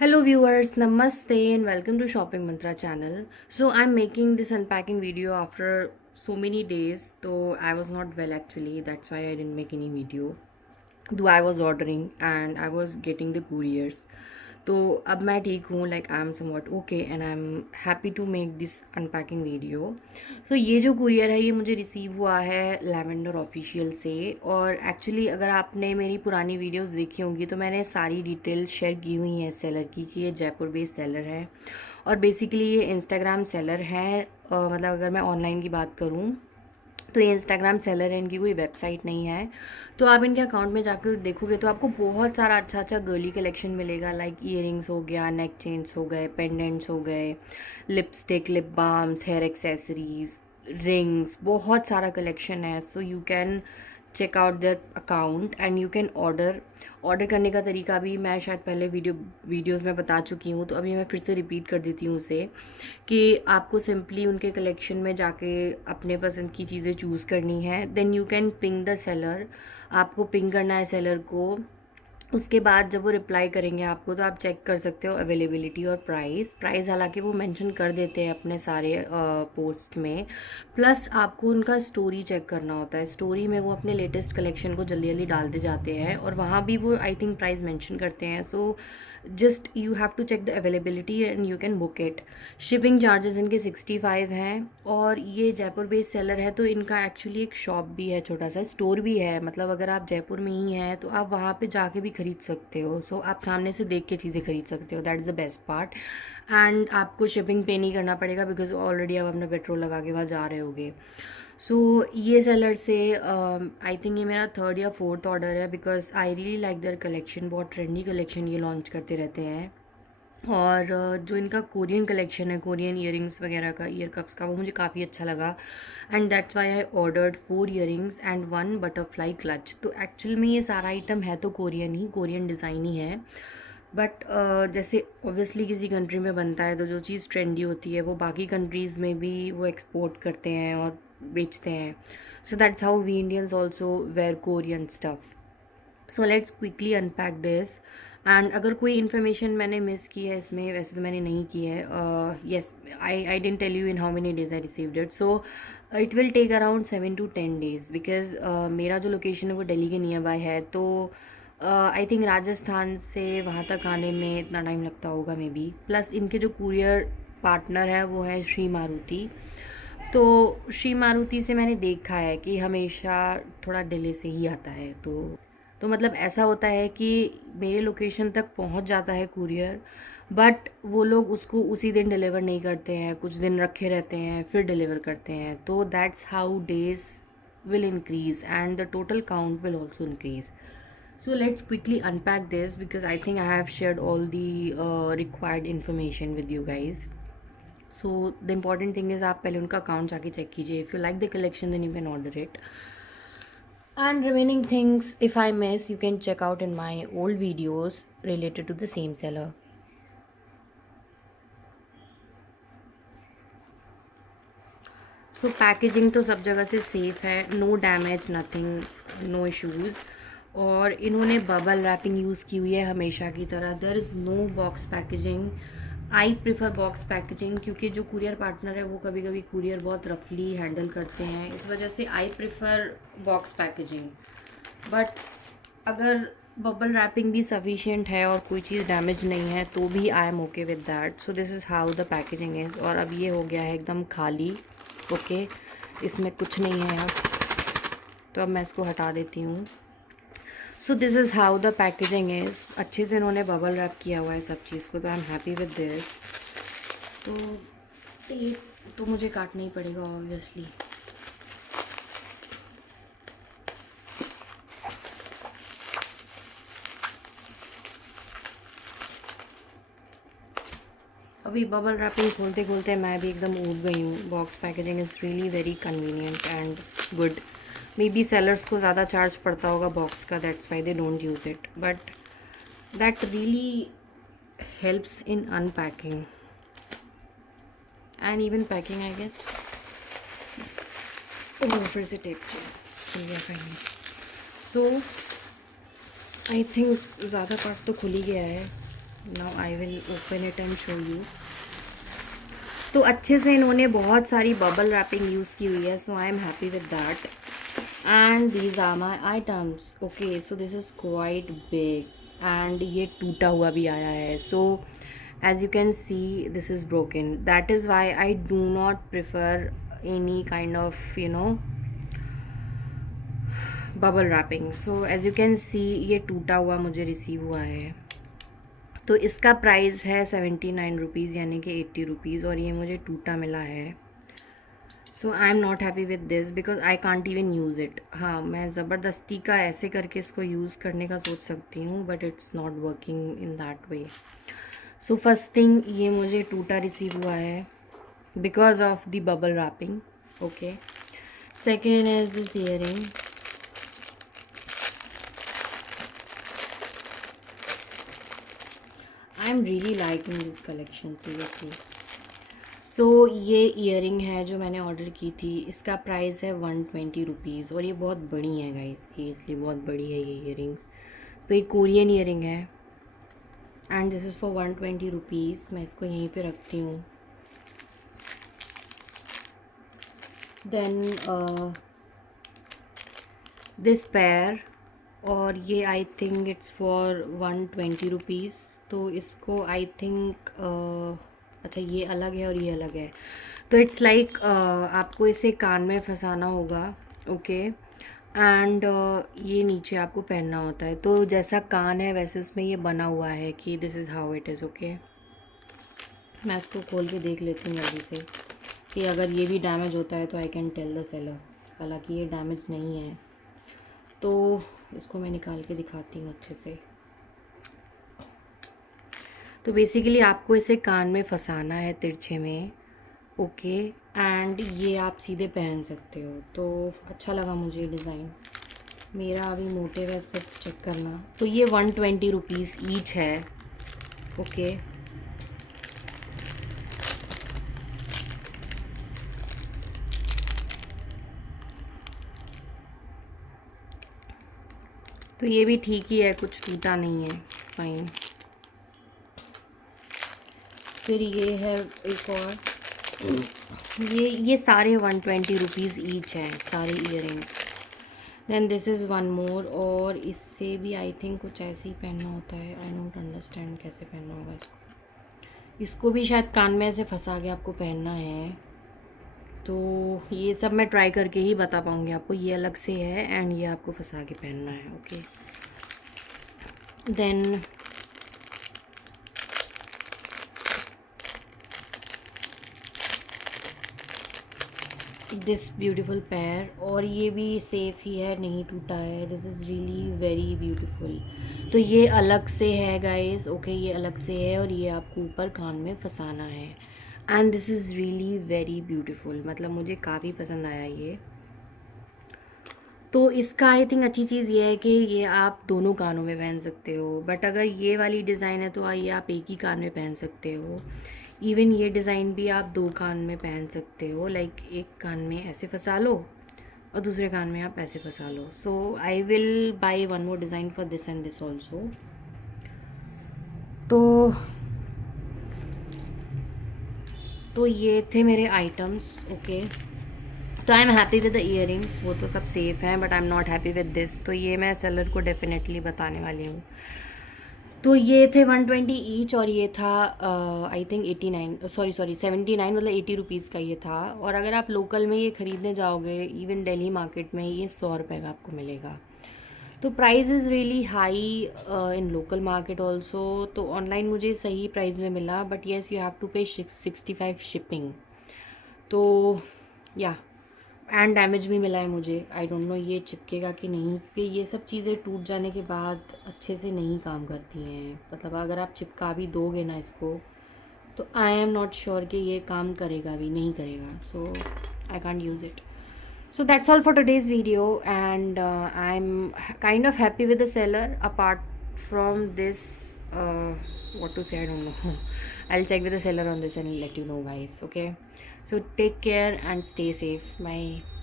Hello viewers, namaste and welcome to Shopping Mantra channel. So I'm making this unpacking video after so many days, though I was not well actually, that's why I didn't make any video. Though I was ordering and I was getting the couriers. तो अब मैं ठीक हूँ, like I am somewhat okay and I am happy to make this unpacking video. So ये जो courier है ये मुझे रिसीव हुआ है लैवेंडर ऑफिशियल से. और एक्चुअली अगर आपने मेरी पुरानी वीडियोस देखी होंगी तो मैंने सारी डिटेल्स शेयर की हुई हैं सेलर की कि ये जयपुर बेस्ड सेलर है और बेसिकली ये इंस्टाग्राम सेलर है. मतलब अगर मैं ऑनलाइन की बात करूँ तो ये इंस्टाग्राम सेलर है, इनकी कोई वेबसाइट नहीं है. तो आप इनके अकाउंट में जाकर देखोगे तो आपको बहुत सारा अच्छा अच्छा गर्ली कलेक्शन मिलेगा. लाइक ईयरिंग्स हो गया, नेक चेन्स हो गए, पेंडेंट्स हो गए, lipstick, lip balms, hair accessories, rings, बहुत सारा कलेक्शन है. So you can check out their account and you can order करने का तरीका भी मैं शायद पहले वीडियोज़ में बता चुकी हूँ, तो अभी मैं फिर से रिपीट कर देती हूँ उसे कि आपको सिंपली उनके कलेक्शन में जाके अपने पसंद की चीज़ें चूज़ करनी है. Then you can ping the seller. आपको पिंग करना है सेलर को. उसके बाद जब वो रिप्लाई करेंगे आपको तो आप चेक कर सकते हो अवेलेबिलिटी और प्राइस हालांकि वो मेंशन कर देते हैं अपने सारे पोस्ट में. प्लस आपको उनका स्टोरी चेक करना होता है. स्टोरी में वो अपने लेटेस्ट कलेक्शन को जल्दी जल्दी डालते जाते हैं और वहाँ भी वो आई थिंक प्राइस मेंशन करते हैं. So just you have to check the availability and you can book it. Shipping charges इनके 65 हैं. और ये जयपुर बेस्ड सेलर है तो इनका एक्चुअली एक शॉप भी है, छोटा सा स्टोर भी है. मतलब अगर आप जयपुर में ही हैं तो आप वहाँ पे जाके भी खरीद सकते हो. सो आप सामने से देख के चीज़ें खरीद सकते हो. That is the best part. And आपको शिपिंग पे नहीं करना पड़ेगा बिकॉज ऑलरेडी आप अपना पेट्रोल लगा के वहाँ जा रहे होगे. सो ये सेलर से आई थिंक ये मेरा थर्ड या फोर्थ ऑर्डर है because I really like there collection. बहुत ट्रेंडी कलेक्शन ये लॉन्च करते रहते हैं. और जो इनका कोरियन कलेक्शन है, कोरियन ईयरिंग्स वगैरह का, ईयर कप्स का, वो मुझे काफ़ी अच्छा लगा. And that's why I ordered 4 earrings and 1 butterfly clutch. तो एक्चुअल में ये सारा आइटम है तो कोरियन डिज़ाइन ही है. बट जैसे ऑब्वियसली किसी कंट्री में बनता है तो जो चीज़ ट्रेंडी होती है वो बाकी कंट्रीज़ में भी वो एक्सपोर्ट करते हैं और बेचते हैं. So that's how we Indians also wear Korean stuff. So let's quickly unpack this. And अगर कोई इन्फॉर्मेशन मैंने मिस की है इसमें, वैसे तो मैंने नहीं की है. Yes, I didn't tell you in how many days I received it. So it will take around 7 to 10 days because मेरा जो लोकेशन है वो दिल्ली के नियर बाय है. तो आई थिंक राजस्थान से वहाँ तक आने में इतना टाइम लगता होगा मे बी. प्लस इनके जो कुरियर पार्टनर है वो है श्री मारुति. तो श्री मारुति से मैंने देखा है कि हमेशा थोड़ा डिले से ही आता है. तो मतलब ऐसा होता है कि मेरे लोकेशन तक पहुंच जाता है कुरियर, बट वो लोग उसको उसी दिन डिलीवर नहीं करते हैं, कुछ दिन रखे रहते हैं फिर डिलीवर करते हैं. तो that's how days will increase and the total count will also increase. So let's quickly unpack this because I think I have shared all the required information with you guys. So the important thing is आप पहले उनका account जाके check कीजिए. If you like the collection then you can order it. And remaining things, if I miss, you can check out in my old videos related to the same seller. So packaging तो सब जगह से safe है, no damage, nothing, no issues. और इन्होंने bubble wrapping use की हुई है हमेशा की तरह. There is no box packaging. I prefer box packaging क्योंकि जो कुरियर पार्टनर है वो कभी कभी कुरियर बहुत रफली हैंडल करते हैं, इस वजह से आई प्रिफ़र बॉक्स पैकेजिंग. बट अगर बबल रैपिंग भी सफिशिएंट है और कोई चीज़ डैमेज नहीं है तो भी I am okay with that. So this is how the packaging is. और अब ये हो गया है एकदम खाली. ओके, इसमें कुछ नहीं है अब, तो अब मैं इसको हटा देती हूँ. सो this is how the packaging is. अच्छे से इन्होंने बबल रैप किया हुआ है सब चीज़ को, तो I am happy with this. तो टेप तो मुझे काटना ही पड़ेगा ऑब्वियसली. अभी बबल रैपिंग खोलते खोलते मैं भी एकदम ऊब गई हूँ. Box packaging is really very convenient and good. Maybe sellers को ज़्यादा चार्ज पड़ता होगा बॉक्स का, that's why they don't use it, but that really helps in unpacking and even packing I guess. Oh, फिर से tape चाहिए finally. So I think ज़्यादा part तो खुल ही गया है. Now I will open it and show you. तो अच्छे से इन्होंने बहुत सारी बबल रैपिंग यूज़ की हुई है, so I am happy with that. And these are my items. Okay, so this is quite big and ये टूटा हुआ भी आया है। So as you can see this is broken, that is why I do not prefer any kind of bubble wrapping. So as you can see ये टूटा हुआ मुझे रिसीव हुआ है। तो इसका प्राइस है 79 रुपीज़, यानी कि 80 रुपीज़, और ये मुझे टूटा मिला है। So I am not happy with this because I can't even use it. हाँ, मैं ज़बरदस्ती का ऐसे करके इसको यूज़ करने का सोच सकती हूँ, but it's not working in that way. So first thing, ये मुझे टूटा रिसीव हुआ है because of the bubble wrapping. Okay, second is this earring. I am really liking this collection seriously. So ये ईयरिंग है जो मैंने ऑर्डर की थी, इसका प्राइस है 120 रुपीज़, और ये बहुत बड़ी है गाइस, सीरियसली बहुत बड़ी है ये ईयरिंग्स। तो ये कोरियन ईयरिंग है and this is for 120 rupees. मैं इसको यहीं पे रखती हूँ। देन दिस पेयर, और ये I think it's for 120 rupees. तो इसको आई थिंक अच्छा, ये अलग है और ये अलग है। तो इट्स लाइक आपको इसे कान में फंसाना होगा। ओके, एंड ये नीचे आपको पहनना होता है। तो जैसा कान है वैसे उसमें ये बना हुआ है कि this is how it is. Okay, मैं इसको खोल के देख लेती हूँ जल्दी से कि अगर ये भी डैमेज होता है तो I can tell the seller. हालांकि ये डैमेज नहीं है, तो इसको मैं निकाल के दिखाती हूँ अच्छे से। तो बेसिकली आपको इसे कान में फंसाना है तिरछे में। ओके, एंड ये आप सीधे पहन सकते हो। तो अच्छा लगा मुझे डिज़ाइन। मेरा अभी मोटिव है सिर्फ चेक करना। तो ये 120 रुपीज़ ईच है। ओके, तो ये भी ठीक ही है, कुछ टूटा नहीं है, फाइन। फिर ये है एक और, ये सारे 120 रुपीज़ ईच हैं सारे earrings. Then this is one more, और इससे भी आई थिंक कुछ ऐसे ही पहनना होता है। आई डोंट अंडरस्टैंड कैसे पहनना होगा इसको भी शायद कान में ऐसे फंसा के आपको पहनना है। तो ये सब मैं ट्राई करके ही बता पाऊँगी आपको। ये अलग से है एंड ये आपको फंसा के पहनना है। Okay, then this beautiful pair, और ये भी सेफ़ ही है, नहीं टूटा है। This is really very beautiful. तो ये अलग से है गाइस। ओके, ये अलग से है और ये आपको ऊपर कान में फंसाना है। And this is really very beautiful, मतलब मुझे काफ़ी पसंद आया ये। तो इसका आई थिंक अच्छी चीज़ ये है कि ये आप दोनों कानों में पहन सकते हो, बट अगर ये वाली डिज़ाइन है तो ये आप एक ही कान में पहन सकते हो। इवन ये डिज़ाइन भी आप दो कान में पहन सकते हो, लाइक एक कान में ऐसे फंसा लो और दूसरे कान में आप ऐसे फंसा लो। So I will buy one more design for this and this also. तो तो ये थे मेरे आइटम्स। ओके, तो I am happy with the earrings, वो तो सब सेफ़ हैं, but I am not happy with this. तो ये मैं सेलर को डेफिनेटली बताने वाली हूँ। तो ये थे 120 ईच, और ये था आई थिंक 89, सॉरी 79, मतलब 80 रुपीज़ का ये था। और अगर आप लोकल में ये ख़रीदने जाओगे, इवन दिल्ली मार्केट में, ये 100 रुपये का आपको मिलेगा। तो price is really high in local market also. तो ऑनलाइन मुझे सही प्राइस में मिला, but yes you have to pay 65 shipping. तो या एंड डैमेज भी मिला है मुझे। आई डोंट नो ये चिपकेगा कि नहीं, क्योंकि ये सब चीज़ें टूट जाने के बाद अच्छे से नहीं काम करती हैं। मतलब अगर आप चिपका भी दोगे ना इसको, तो आई एम नॉट श्योर कि ये काम करेगा भी नहीं करेगा। So I can't use it. So that's all for today's video, and I'm kind of happy with the seller. Apart from this, what to say, I don't know. I'll check with the seller on this and let you know, guys. Okay, so take care and stay safe. Bye.